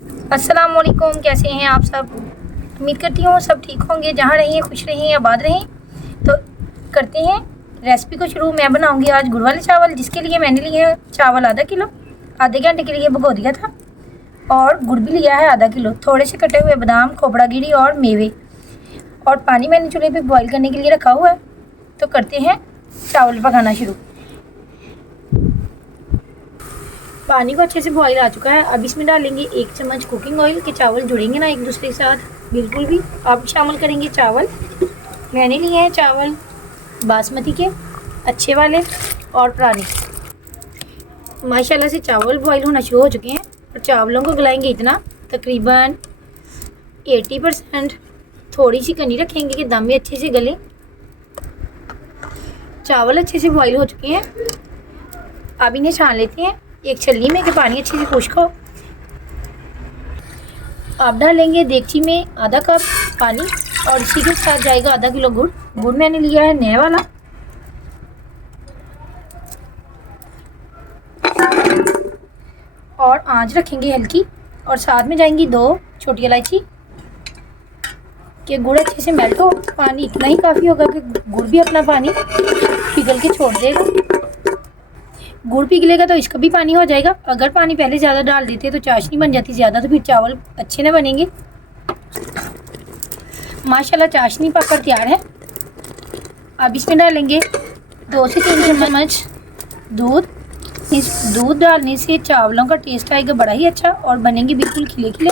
अस्सलाम वालेकुम, कैसे हैं आप सब। उम्मीद करती हूँ सब ठीक होंगे, जहाँ रहें खुश रहें आबाद रहें। तो करते हैं रेसिपी को शुरू। मैं बनाऊंगी आज गुड़ वाले चावल, जिसके लिए मैंने लिए हैं चावल आधा किलो, आधे घंटे के लिए भिगो दिया था। और गुड़ भी लिया है आधा किलो, थोड़े से कटे हुए बादाम, खोपड़ा गिरी और मेवे। और पानी मैंने चूल्हे पे बॉईल करने के लिए रखा हुआ है। तो करते हैं चावल पकाना शुरू। पानी को अच्छे से बॉईल आ चुका है। अब इसमें डालेंगे 1 चम्मच कुकिंग ऑयल के चावल जुड़ेंगे ना एक दूसरे के साथ बिल्कुल भी। अब शामिल करेंगे चावल। मैंने लिए हैं चावल बासमती के अच्छे वाले और पुराने। माशाल्लाह से चावल बॉईल होना शुरू हो चुके हैं। और चावलों को गलाएंगे इतना तकरीबन 80%। थोड़ी सी कनी रखेंगे कि दम में अच्छे से गले। चावल अच्छे से बॉईल हो चुके हैं। अब इन्हें छान लेते हैं एक छलनी में कि पानी अच्छे से खुश्क हो। अब डालेंगे देगची में आधा कप पानी और इसी के साथ जाएगा आधा किलो गुड़। गुड़ मैंने लिया है नया वाला। और आंच रखेंगे हल्की। और साथ में जाएंगी 2 छोटी इलायची कि गुड़ अच्छे से मेल्ट हो। पानी इतना ही काफ़ी होगा कि गुड़ भी अपना पानी पिघल के छोड़ देगा। गुड़ पिघलेगा तो इसका भी पानी हो जाएगा। अगर पानी पहले ज़्यादा डाल देते तो चाशनी बन जाती ज़्यादा, तो फिर चावल अच्छे न बनेंगे। माशाल्लाह चाशनी पककर तैयार है। अब इसमें डालेंगे 2 से 3 चम्मच दूध। इस दूध डालने से चावलों का टेस्ट आएगा बड़ा ही अच्छा और बनेंगे बिल्कुल खिले खिले।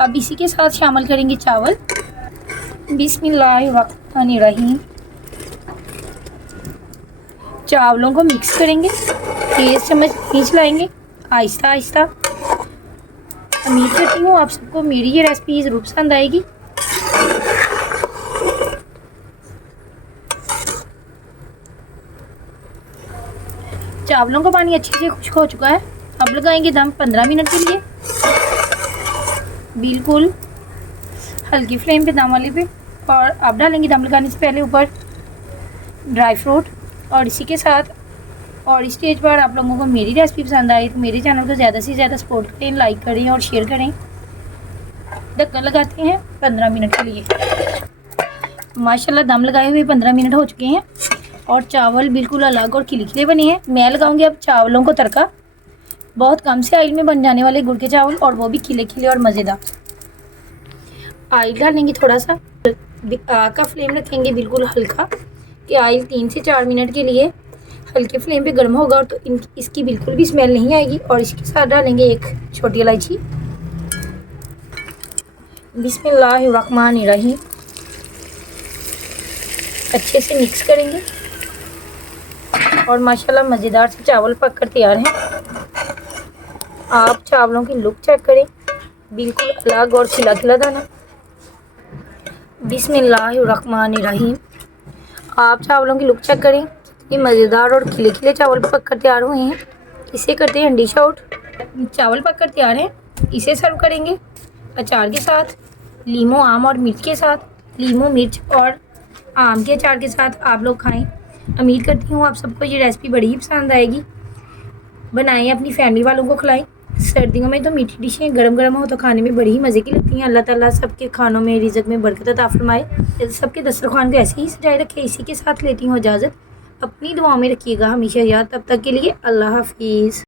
अब इसी के साथ शामिल करेंगे चावल। बिस्मिल्लाहिर्रहमानिर्रहीम। चावलों को मिक्स करेंगे, तेज चम्मच नहीं चलाएंगे, आहिस्ता आहिस्ता। उम्मीद करती हूँ आप सबको मेरी ये रेसिपी ज़रूर पसंद आएगी। चावलों का पानी अच्छे से खुश्क हो चुका है। अब लगाएंगे दम 15 मिनट के लिए बिल्कुल हल्की फ्लेम पे, दम वाले पे। और अब डालेंगे दम लगाने से पहले ऊपर ड्राई फ्रूट। और इसी के साथ और इस स्टेज पर आप लोगों को मेरी रेसिपी पसंद आई तो मेरे चैनल को ज़्यादा से ज़्यादा सपोर्ट करें, लाइक करें और शेयर करें। ढक्कन लगाते हैं 15 मिनट के लिए। माशाल्लाह दम लगाए हुए 15 मिनट हो चुके हैं और चावल बिल्कुल अलग और खिले बने हैं। मैं लगाऊंगी अब चावलों को तड़का। बहुत कम से ऑयल में बन जाने वाले गुड़ के चावल, और वो भी खिले और मज़ेदार। ऑयल डालेंगे थोड़ा सा, आग का फ्लेम रखेंगे बिल्कुल हल्का कि ऑयल 3 से 4 मिनट के लिए हल्के फ्लेम पे गर्म होगा और तो इसकी बिल्कुल भी स्मेल नहीं आएगी। और इसके साथ डालेंगे 1 छोटी इलायची। बिस्मिल्लाहिर्रहमानिर्रहीम। अच्छे से मिक्स करेंगे और माशाल्लाह मज़ेदार से चावल पककर तैयार हैं। आप चावलों की लुक चेक करें, बिल्कुल अलग और खिला दाना। बिस्मिल्लाहिर्रहमानिर्रहीम। आप चावलों की लुक चेक करें, ये मज़ेदार और खिले चावल पककर तैयार हुए हैं। इसे करते हैं डिश आउट। चावल पककर तैयार हैं, इसे सर्व करेंगे अचार के साथ, लीमू, आम और मिर्च के साथ। लीमू, मिर्च और आम के अचार के साथ आप लोग खाएं। उम्मीद करती हूँ आप सबको ये रेसिपी बड़ी ही पसंद आएगी। बनाएं, अपनी फैमिली वालों को खिलाएं। सर्दियों में तो मीठी डिशें गरम हो तो खाने में बड़ी ही मज़े की लगती हैं। अल्लाह ताला सबके खानों में, रिज़्क़ में बरकत अता फरमाए। सबके दस्तरखान को ऐसे ही सजाए रखे। इसी के साथ लेती हूँ इजाज़त। अपनी दुआओं में रखिएगा हमेशा याद। तब तक के लिए अल्लाह हाफिज़।